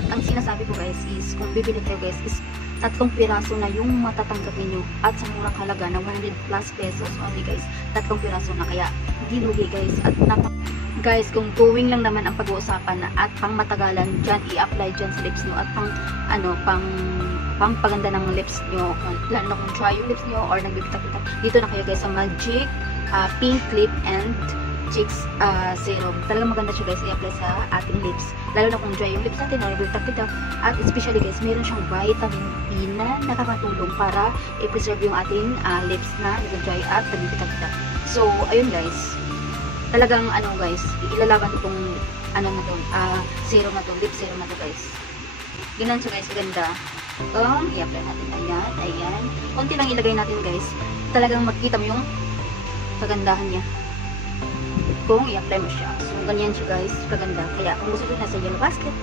At ang sinasabi ko guys is, kung bibili kayo guys, is 3 piraso na yung matatanggap ninyo at sa murang halaga na 100 plus pesos only guys. 3 piraso na, kaya hindi lugi guys. At guys, kung going lang naman ang pag-uusapan na at pang matagalan dyan, i-apply dyan sa lips nyo at pang paganda ng lips nyo, lalo na kung dry yung lips nyo or nagbibitak-bitak, dito na kayo guys sa Magic Pink Lip and Cheeks Serum. Talagang maganda siya guys, i-apply sa ating lips, lalo na kung dry yung lips natin or nagbibitak-bitak. At especially guys, meron siyang vitamin E na nakakatulong para i-preserve yung ating lips na nag-dry at nagbibitak-bitak. So, ayun guys, talagang guys, ilalaban itong serum na to, lip serum na to guys. Ganun siya guys, ganda. I-apply natin, ayan. Konti lang ilagay natin guys. Talagang makikita mo yung kagandahan niya kung i-apply mo siya. So, ganyan siya guys, kaganda. Kaya kung gusto nyo, nasa yellow basket.